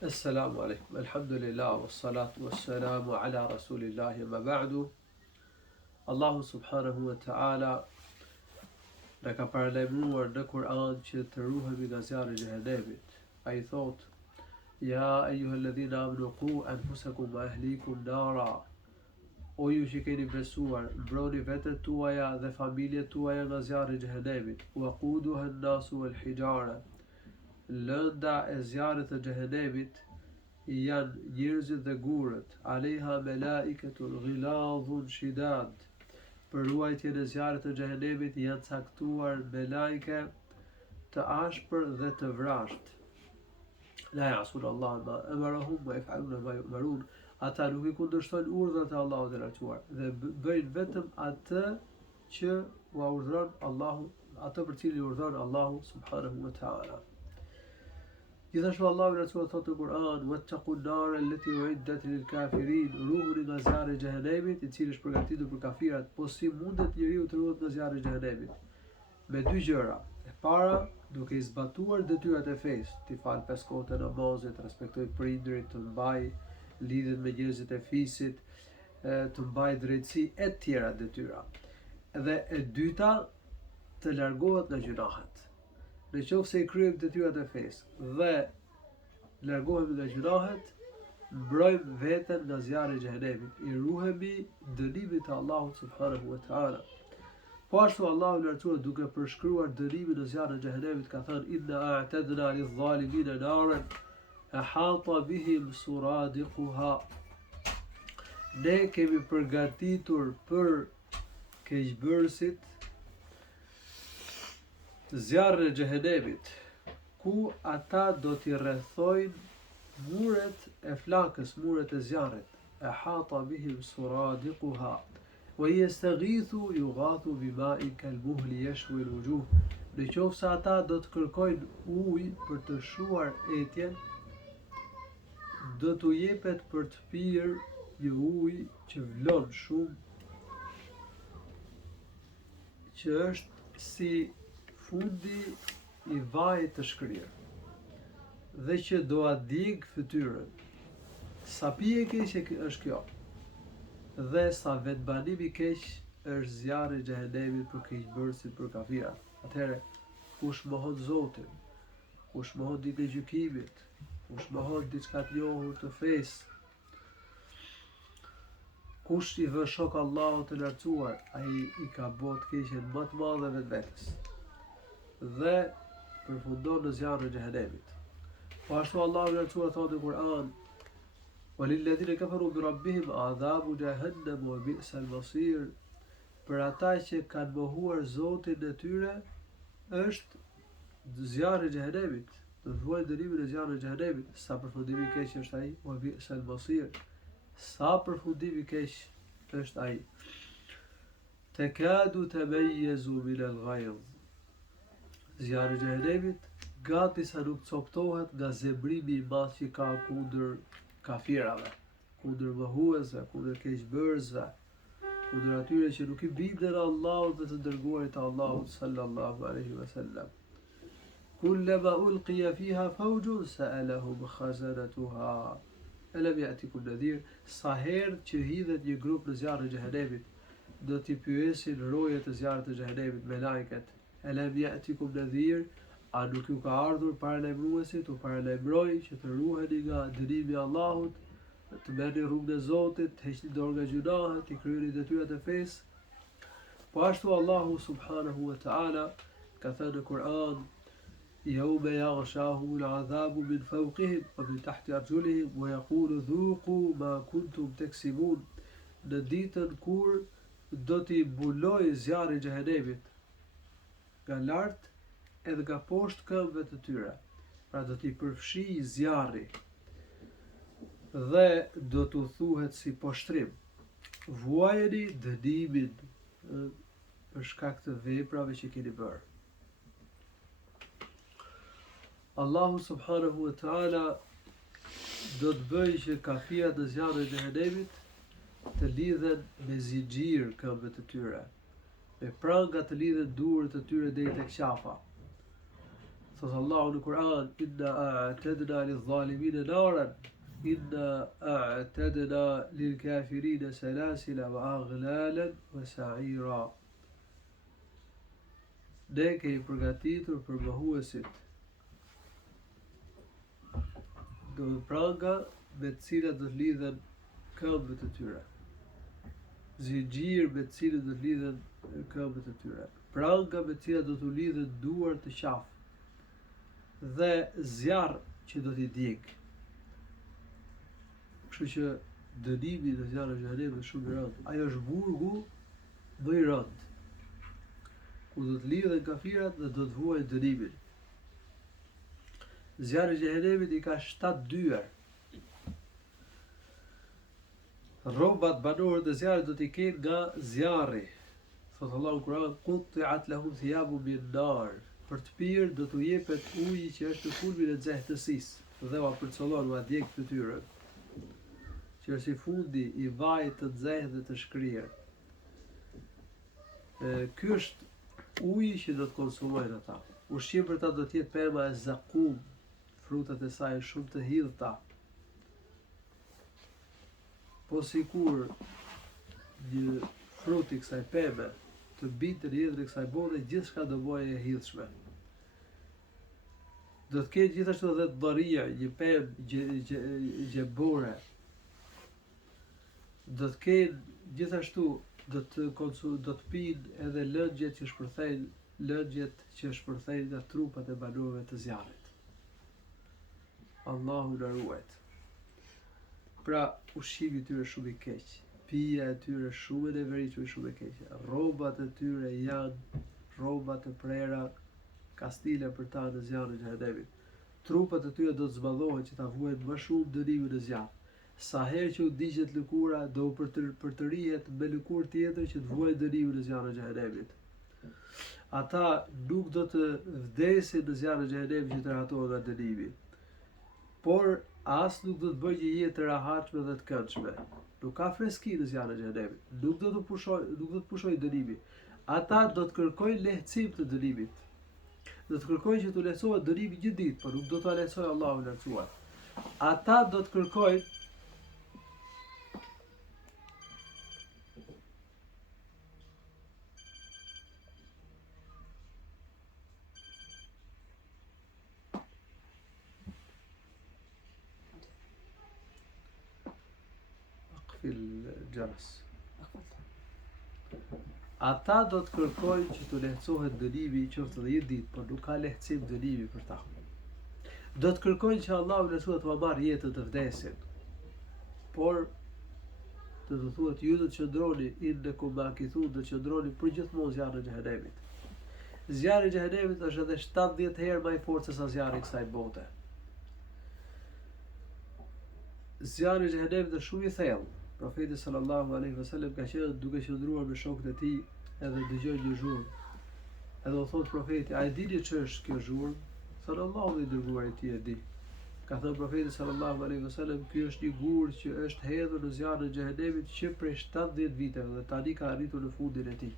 Assalamu alaikum, alhamdulillah, wassalatu wassalamu ala rasulillahi ma ba'du. Allahu subhanahu wa ta'ala në ka paralajmëruar në Kur'an që të ruhemi nga zjarri i xhenemit. Ai thot: Ja ayyuhalladhina amanu qu anfusakum wa ahlikum nara. O ju që keni besuar, mbroni vetët tuaja dhe familjet tuaja nga zjarri i xhenemit. Waquduha an-nasu wal hijara. Lënda e zjarrit të xhenemit janë njerëzit dhe gurët. Aleha melaiketul ghiladhun shidad. Për ruajtjen e zjarrit të xhenemit janë caktuar melaike të ashpër dhe të vrasht. La ya'sun Allah ma amarahum wa yaf'aluna ma yu'marun. Ata nuk I kundërshtojnë urdhrat e Allahut të lartësuar dhe bëjnë vetëm atë që ua urdhëron Allahu, atë për cilin urdhëron Allahu subhanahu wa ta'ala. Gjithashtu Allahu i lartësuar thotë në Kur'an: "Wattaqun nar allati u'iddat lil kafirin." Ruhuni nga zjarri I xhenemit, I cili është përgatitur për kafirat. Po si mundet njeriu të ruhet nga zjarri I xhenemit? Me dy gjëra. E para, duke I zbatuar detyrat e fesë, të fal 5 kohët e namazit, të respektoj prindërit, të mbaj lidhjen me njerëzit e fisit, të mbaj drejtësi e tjera detyra. Dhe e dyta, të largohet nga gjunahet. Në qoftë se I kryejmë detyrat e fesë dhe largohemi nga gjunahet, mbrojmë veten nga zjarri I xhenemit, I ruhemi dënimit të Allahut subhanahu wa ta'ala. Po ashtu Allahu I lartësuar duke përshkruar dënimin në zjarrin e xhenemit ka thënë: "Inna a'tadna lidh-dhalimina naran ahata bihim suradiquha." Ne kemi përgatitur për keqbërësit zjarrin e xhenemit, ku ata do t'i rrethojnë muret e flakës, muret e zjarrit. Ahata bihim suradiquha wa yastaghithu yughathu bima'in kalmuhli yashwi al-wujuh. Në qoftë se ata do të kërkojnë ujë për të shuar etjen, do t'u jepet për të pirë një ujë që vlon shumë, që është si fundi I vajit të shkrirë dhe që do a djeg fytyrën. Sa pije keqe është kjo, dhe sa vetbanim I keq është zjarri I xhenemit për keqbërësit, për kafirat. Atëherë, kush mohon Zotin, kush mohon ditën e gjykimit, kush mohon diçka të njohur të fesë, kush I vë shok Allahut të lartësuar, ai I ka bërë të keqen më të madhe vetvetes dhe përfundon në zjarrin e xhenemit. Po ashtu Allahu I lartësuar thotë në Kur'an: "Walilladhina kafaru bi rabbihim adhabu jahannam wa bi'sal masir." Për ata që kanë mohuar Zotin e tyre është zjarri I xhenemit, do të thuajë dënimin e zjarrit e xhenemit. Sa përfundim I keq është ai, wa bi'sal masir. Sa përfundim I keq është ai. Takadu tamayyazu min al-ghayz. Zjarri I xhenemit gati sa nuk coptohet nga zemrimi I madh që ka kundër kafirave, kundër mohuesve, kundër keqbërësve, kundër atyre që nuk I bindën Allahut dhe të dërguarit të Allahut sallallahu alaihi wasallam. Kullama ulqiya fiha fawjun sa'alahum khazanatuha alam ya'tikum nadhir. Sa herë që hidhet një grup në zjarrin e xhenemit, do t'i pyesin rojet e zjarrit të xhenemit me lajket: Alam ya'tikum nadhir? A nuk ju ka ardhur paralajmëruesi t'u paralajmëroj që të ruheni nga dënimi I Allahut, të merrni rrugën e Zotit, të heqni dorë nga gjunahet, të kryeni detyrat e fesë? Po ashtu Allahu subhanahu wa ta'ala ka thënë në Kur'an: "Yawma yaghshahum al-'adhabu min fawqihim wa min tahti arjulihim wa yaqulu dhuqu ma kuntum taksibun." Në ditën kur do t'i mbulojë zjarri I xhenemit nga lart edhe nga poshtë këmbëve të tyre, pra do t'i përfshijë zjarri dhe do t'u thuhet si poshtrim: vuajeni dënimin për shkak të veprave që keni bërë. Allahu subhanahu wa ta'ala do të bëjë që kafirat në zjarrin e xhenemit të lidhen me zinxhir këmbët e tyre, me pranga të lidhen duart e tyre deri tek qafa. thot Allahu në Kur'an, inna a'tadna lidh-dhalimina naran, inna a'tadna lil-kafirina salasila wa aghlalan wa sa'ira. Ne kemi përgatitur për mohuesit do të pranga me të cilat do të lidhen këmbët e tyre. Zinxhir me të cilat do të lidhen këmbët e tyre. Pranga me të cilat do të lidhen duar të qafë dhe zjarr që do t'i djeg. Kështu që dënimi në zjarrin e xhenemit është shumë i rëndë. Ajo është burgu më i rëndë, ku do të lidhen kafirat dhe do të vuajnë dënimin. Zjarri i xhenemit i ka 7 dyer. Rrobat banorët e zjarrit do t'i kenë nga zjarri. Thot Allahu në Kur'an, qutti'at lahum thiyabun min nar. Për të pirë do t'u jepet uji që është në kulmin e nxehtësisë dhe ua përcollon, ua djeg fytyrën, që është i fundi i vajit të nxehtë dhe të shkrier. Ky është uji që do të konsumojnë ata. Ushqim për ta do të jetë pema e zakum, frutat e saj shumë të hidhta. Po sikur një frut i kësaj peme të binte në jetën e kësaj bote, gjithçka do bëhej e hidhshme. Do të ketë gjithashtu edhe dharia, një pemë gjebore. Do të kenë gjithashtu do të pinë edhe lëngjet që shpërthejnë nga trupat e banorëve të zjarrit. Allahu na ruajt. Pra, ushqimi i tyre shumë i keq, pija e tyre shumë e neveritshme, shumë e keqe. Rrobat e tyre janë rroba të prera kastile për ta në zjarrin e xhenemit. Trupat e tyre do të zbadhohen që ta vuajnë më shumë dënimin në zjarr. Sa herë që u digjet lëkura, do përtërihet me lëkurë tjetër që të vuajnë dënimin në zjarrin e xhenemit. Ata nuk do të vdesin në zjarrin e xhenemit që të rahatohen nga dënimi, por as nuk do të bëjë një jetë të rahatshme dhe të këndshme. Nuk ka freski në zjarrin e xhenemit. Nuk do të pushojë dënimi. Ata do të kërkojnë lehtësim të dënimit. Do të kërkojnë që t'u lehtësohet dënimi një ditë, por nuk do t'u lehtësojë Allahu i lartësuar. Ata do të kërkojnë الجرس. Ata do të kërkojnë që të lehtësohet dënimi qoftë edhe një ditë, por nuk ka lehtësim dënimi për ta. Do të kërkojnë që Allahu lehtësohet t'ua marrë jetën të vdesin, por do të thuhet ju do të qëndroni innakum makithun, do të qëndroni përgjithmonë zjarrin e xhenemit. Zjarri i xhenemit është edhe 70 herë më i fortë se sa zjarri i kësaj bote. Zjarri i xhenemit është shumë i thellë. Profeti sallallahu alaihi wasallam ka qenë duke qëndruar me shokët e tij edhe dëgjoi një zhurmë. Edhe u thot profeti, a e dini ç'është kjo zhurmë? Thonë Allahu i dërguar i tij e di. Ka thënë profeti sallallahu alaihi wasallam, ky është një gur që është hedhur në zjarrin e xhenemit që prej 70 viteve dhe tani ka arritur në fundin e tij.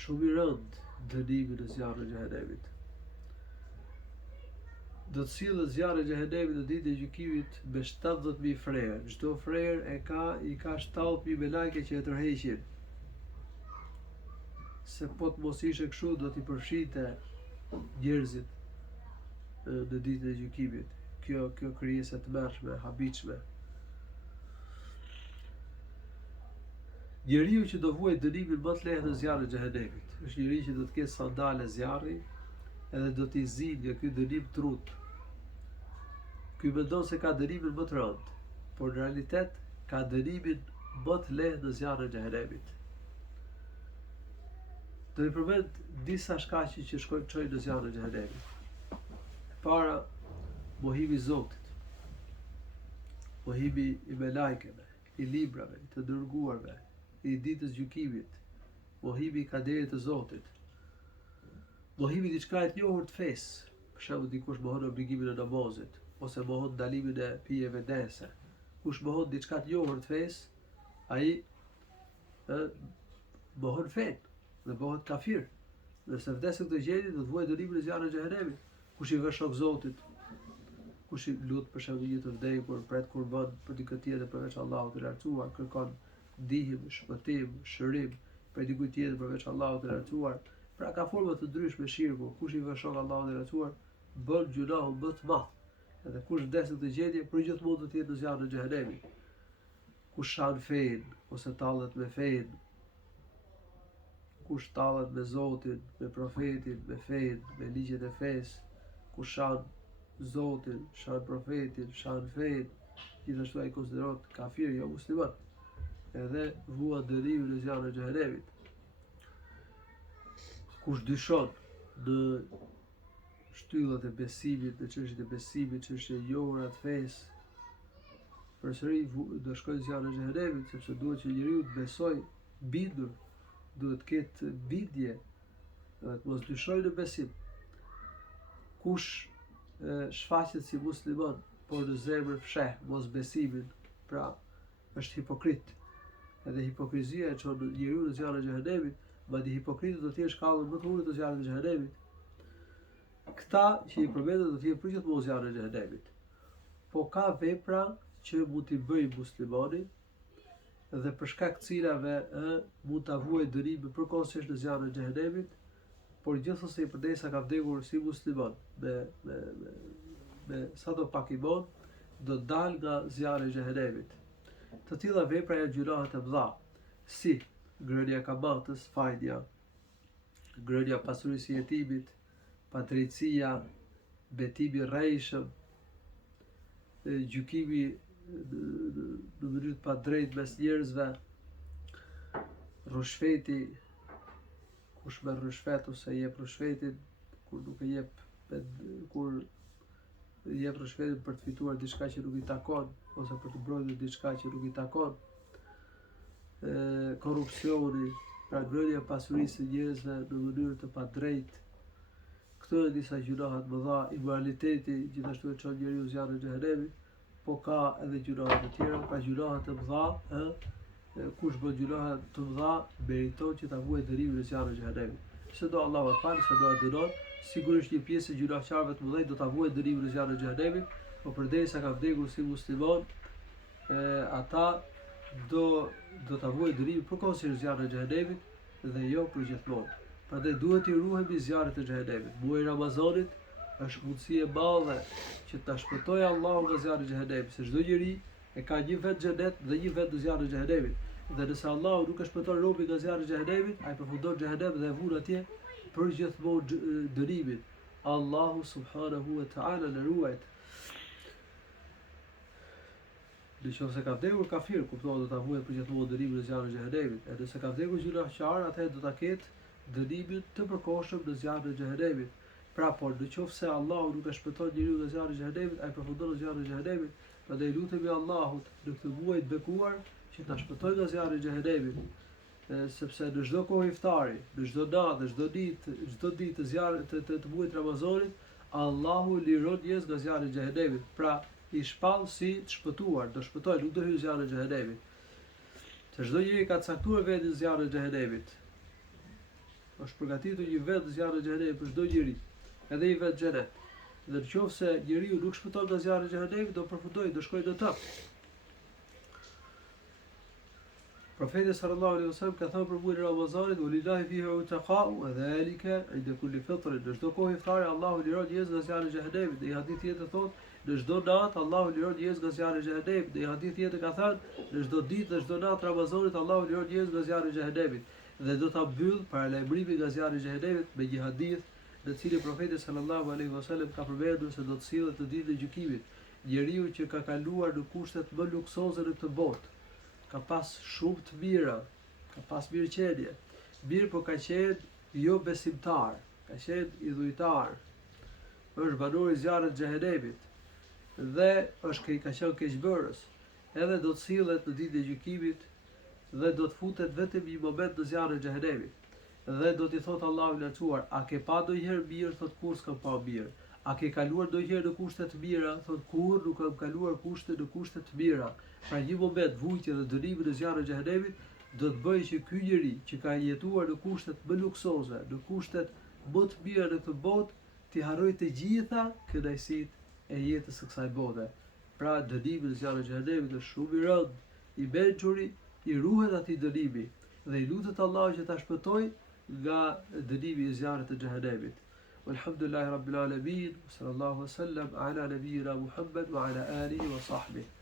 Shumë i rënd dënimi në zjarrin e xhenemit. Do të sillet zjarri i xhenemit në ditën e gjykimit me 70.000 frerë. Çdo frerë i ka 70.000 melajke që e tërheqin. Se po të mos ishte kështu, do t'i përfshinte njerëzit në ditën e gjykimit. Kjo krijesë të mërshme, habitshme. Njeriu që do vuajë dënimin më të lehtë në zjarrin e xhenemit është njeriu që do të ketë sandale zjarri edhe do t'i zinë nga ky dënim trut. Ky mendon se ka dënimin më të rëndë, por në realitet ka dënimin më të lehtë në zjarrin e xhenemit. Do i përmend disa shkaqe që çojnë në zjarrin e xhenemit. Para, mohimi i Zotit, mohimi i melajkeve, i librave, të dërguarve, i ditës gjykimit, mohimi i kaderit të Zotit, mohimi i diçka të njohur të fesë, për shembull dikush mohon obligimin e namazit, ose mohon ndalimin e pijeve dese. Kush mohon diçka të njohur të fesë, ai mohon fen dhe bëhet kafir. Nëse vdes këtë gjendje do të vuajë dënimin e zjarrit të xhenemit. Kush i vë shok Zotit, kush i lut për shembull një të vdekur, pret kurban për dikë tjetër përveç Allahut të lartësuar, kërkon ndihmë, shpëtim, shërim për dikujt tjetër përveç Allahut të lartësuar. Pra ka forma të ndryshme shirku. Kush i vë shok Allahut të lartësuar bën gjunah më të madh. Edhe kush vdes në këtë gjendje përgjithmonë do të jetë në zjarrin e xhenemit. Kush shan fen ose tallet me fen, kush tallet me Zotin, me profetin, me fen, me ligjet e fesë, kush shan Zotin, shan profetin, shan fen, gjithashtu ai konsiderohet kafir, jo musliman. Edhe vuan dënimin e zjarrit të xhenemit. Kush dyshon në shtyllat e besimit, në çështjet e besimit, çështje jora të fesë, përsëri do shkojë në zjarrin e xhenemit, sepse duhet që njeriu të besojë bindur, duhet të ketë bindje, dhe të mos dyshojë në besim. Kush shfaqet si musliman, por në zemër fsheh mos besimin, pra është hipokrit. Edhe hipokrizia e çon njeriu në zjarrin e xhenemit, madje hipokritë do të jenë shkallën më të ulët të zjarrit të xhenemit. Këta që i përmendet do të jenë përgjithmonë në zjarrin e xhenemit. Po ka vepra që mund t'i bëjë muslimani dhe për shkak të cilave mund ta vuajë dënimin përkohësisht në zjarrin e xhenemit, por gjithsesi përdesa ka vdekur si musliman me sado pak iman, do të dalë nga zjarri i xhenemit. Të tilla vepra janë gjunahet e mëdha, si ngrënia e kamatës, fajnia, ngrënia e pasurisë së jetimit, padrejtësia, betimi i rrejshëm, gjykimi në mënyrë të padrejtë mes njerëzve, rushfeti, kush merr rushfet ose jep rushfetin, kur nuk e jep, kur jep rushfetin për të fituar diçka që nuk i takon, ose për të mbrojtur diçka që nuk i takon, korrupsioni, pra ngrënia e pasurisë së njerëzve në mënyrë të padrejtë. Këto janë disa gjunahe të mëdha, imoraliteti gjithashtu e çon njeriu në zjarrin e xhenemit, po ka edhe gjunahe të tjera, pra gjunahe të mëdha, kush bën gjunahe të mëdha meriton që ta vuajë dënimin në zjarrin e xhenemit. Se do Allahu e falë, se do e dënon, sigurisht një pjesë e gjunaqarëve të mëdhenj do ta vuajë dënimin në zjarrin e xhenemit, por përderisa ka vdekur si musliman, ata do ta vuajë dënimin përkohësisht në zjarrin e xhenemit dhe jo përgjithmonë. Prandaj duhet i ruhemi zjarrit të xhenemit. Muaji i Ramazanit është mundësi e madhe që ta shpëtojë Allahu nga zjarri i xhenemit, se çdo njeri e ka një vend xhenet dhe një vend në zjarrin e xhenemit. Dhe nëse Allahu nuk e shpëton robën nga zjarri i xhenemit, ai përfundon në xhenem dhe e vun atje përgjithmonë dënimin. Allahu subhanahu wa ta'ala na ruajt. Nëse ka vdekur kafir, kuptohet do ta vuajë përgjithmonë dënimin në zjarrin e xhenemit. E nëse ka vdekur gjunaqar, atëherë do ta ketë dënimin të përkohshëm në zjarrin e xhenemit. Pra, por nëse Allahu nuk e shpëton njeriu nga zjarri i xhenemit, ai përfundon në zjarrin e xhenemit. Prandaj lutemi Allahut në këtë muaj të bekuar që ta shpëtojë nga zjarri i xhenemit. Sepse në çdo kohë iftari, në çdo natë, çdo ditë të zjarrit të muajit Ramazanit, Allahu liron njerëz nga zjarri i xhenemit. Pra, i shpall si të shpëtuar, do shpëtojë, nuk do hyjë në zjarrin e xhenemit. Se çdo njeri ka caktuar vendin në zjarrin e xhenemit. Është përgatitur një vend në zjarrin e xhenemit për çdo njeri, edhe i vend xhenet. Dhe nëse njeriu nuk shpëton nga zjarri i xhenemit, do përfundojë, do shkojë në të. Profeti sallallahu alaihi wasallam ka thënë për muajin e Ramazanit: "Ulillahi fihi utaqa'u wa dhalika 'inda kulli fitr." Në çdo kohë iftare Allahu liron njerëz nga zjarri i xhenemit. Në hadith tjetër thotë, në çdo natë Allahu liron njerëz nga zjarri i xhenemit. Në hadith tjetër ka thënë, në çdo ditë dhe çdo natë Ramazanit Allahu liron njerëz nga zjarri i xhenemit. Dhe do ta mbyll paralajmërimin nga zjarri i xhenemit me një hadith në cilin profeti sallallahu alaihi wasallam ka përmendur se do të sillet në ditën e gjykimit njeriu që ka kaluar në kushtet më luksoze në këtë botë, ka pas shumë të mira, ka pas mirëqenie, mirë po ka qenë jo besimtar, ka qenë idhujtar, është banor i zjarrit të xhenemit dhe ka qenë keqbërës, edhe do të sillet në ditën e gjykimit dhe do të futet vetëm një moment në zjarrin e xhenemit. Dhe do t'i thotë Allahu i lartësuar: "A ke pa ndonjëherë mirë?" Thot: "Kur s'kam pa mirë." "A ke kaluar ndonjëherë në kushte të mira?" Thot: "Kur nuk kam kaluar në kushte të mira." Pra një moment vujtje dhe dënimi në zjarrin e xhenemit do të bëjë që ky njeri që ka jetuar në kushtet më luksoze, në kushtet më të mira në këtë botë, ti harroj të gjitha kënaqësitë e jetës së kësaj bote. Pra dënimi në zjarrin e xhenemit është shumë i rëndë, i mençuri, i ruhet atij dënimi dhe i lutet Allahu që ta shpëtoj nga dënimi i zjarrit të xhenemit. Walhamdulillahi rabbil alamin, sallallahu alaihi wasallam ala nabiyyina Muhammad wa ala alihi wa sahbihi.